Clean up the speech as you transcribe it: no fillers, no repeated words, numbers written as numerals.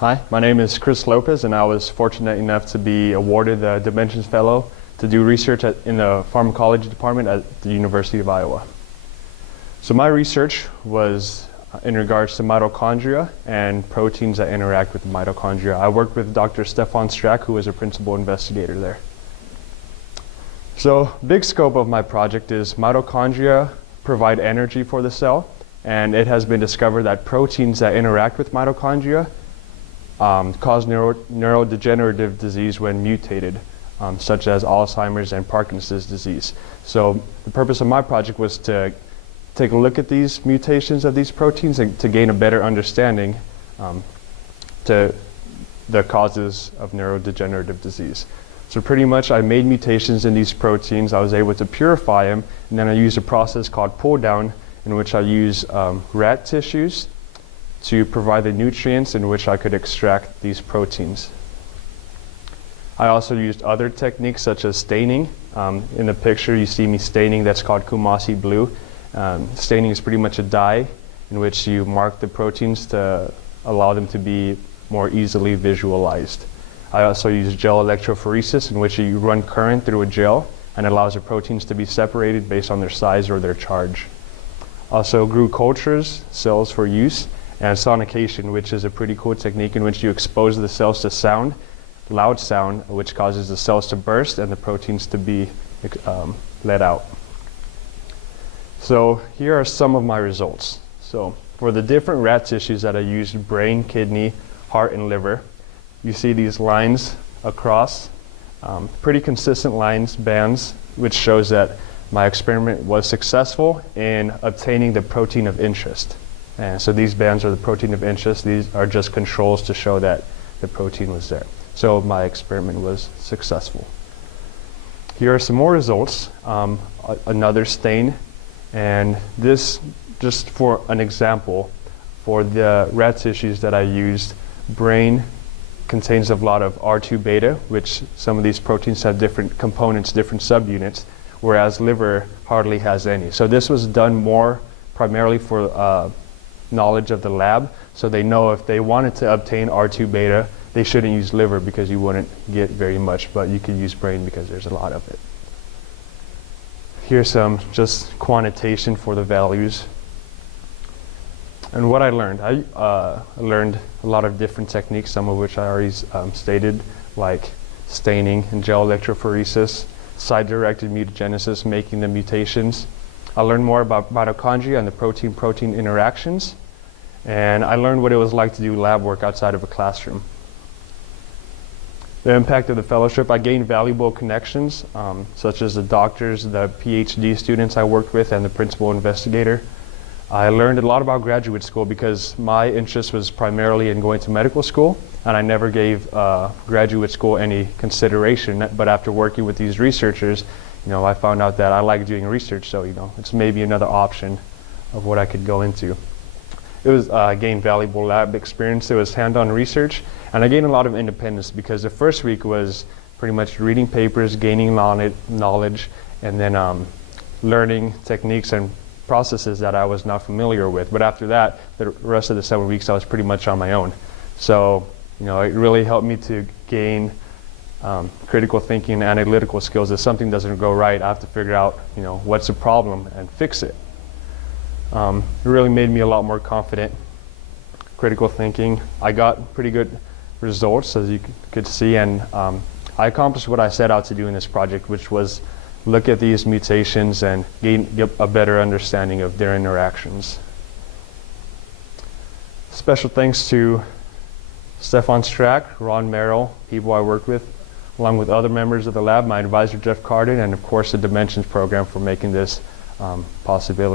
Hi, my name is ChrisLopez, and I was fortunate enough to be awarded the Dimensions Fellow to do research in the pharmacology department at the University of Iowa. So my research was in regards to mitochondria and proteins that interact with the mitochondria. I worked with Dr. Stefan Strack, who was a principal investigator there. So big scope of my project is mitochondria provide energy for the cell, and it has been discovered that proteins that interact with mitochondria cause neurodegenerative disease when mutated, such as Alzheimer's and Parkinson's disease. So the purpose of my project was to take a look at these mutations of these proteins and to gain a better understanding to the causes of neurodegenerative disease. So pretty much I made mutations in these proteins. I was able to purify them, and then I used a process called pull down, in which I use rat tissues to provide the nutrients in which I could extract these proteins. I also used other techniques such as staining. In the picture you see me staining, that's called Kumasi blue. Staining is pretty much a dye in which you mark the proteins to allow them to be more easily visualized. I also use gel electrophoresis, in which you run current through a gel and allows the proteins to be separated based on their size or their charge. Also grew cultures, cells for use, and sonication, which is a pretty cool technique in which you expose the cells to sound, loud sound, which causes the cells to burst and the proteins to be let out. So here are some of my results. So for the different rat tissues that I used, brain, kidney, heart, and liver, you see these lines across, pretty consistent lines, bands, which shows that my experiment was successful in obtaining the protein of interest. And so these bands are the protein of interest. These are just controls to show that the protein was there. So my experiment was successful. Here are some more results. Another stain, and this, just for an example, for the rat tissues that I used, brain contains a lot of R2 beta, which some of these proteins have different components, different subunits, whereas liver hardly has any. So this was done more primarily for knowledge of the lab, so they know if they wanted to obtain R2 beta, they shouldn't use liver because you wouldn't get very much, but you could use brain because there's a lot of it. Here's some just quantitation for the values. And what I learned, I learned a lot of different techniques, some of which I already stated, like staining and gel electrophoresis, site-directed mutagenesis, making the mutations. I learned more about mitochondria and the protein-protein interactions, and I learned what it was like to do lab work outside of a classroom. The impact of the fellowship, I gained valuable connections, such as the doctors, the PhD students I worked with, and the principal investigator. I learned a lot about graduate school because my interest was primarily in going to medical school, and I never gave graduate school any consideration. But after working with these researchers, I found out that I like doing research, so it's maybe another option of what I could go into. It was gained valuable lab experience. It was hand-on research, and I gained a lot of independence because the first week was pretty much reading papers, gaining knowledge, and then learning techniques and processes that I was not familiar with. But after that, the rest of the 7 weeks, I was pretty much on my own. So it really helped me to gain critical thinking and analytical skills. If something doesn't go right, I have to figure out what's the problem and fix it. It really made me a lot more confident. Critical thinking, I got pretty good results, as you could see, and I accomplished what I set out to do in this project, which was look at these mutations and get a better understanding of their interactions. Special thanks to Stefan Strack, Ron Merrill, people I worked with, along with other members of the lab, my advisor Jeff Carden, and of course the Dimensions program for making this possible.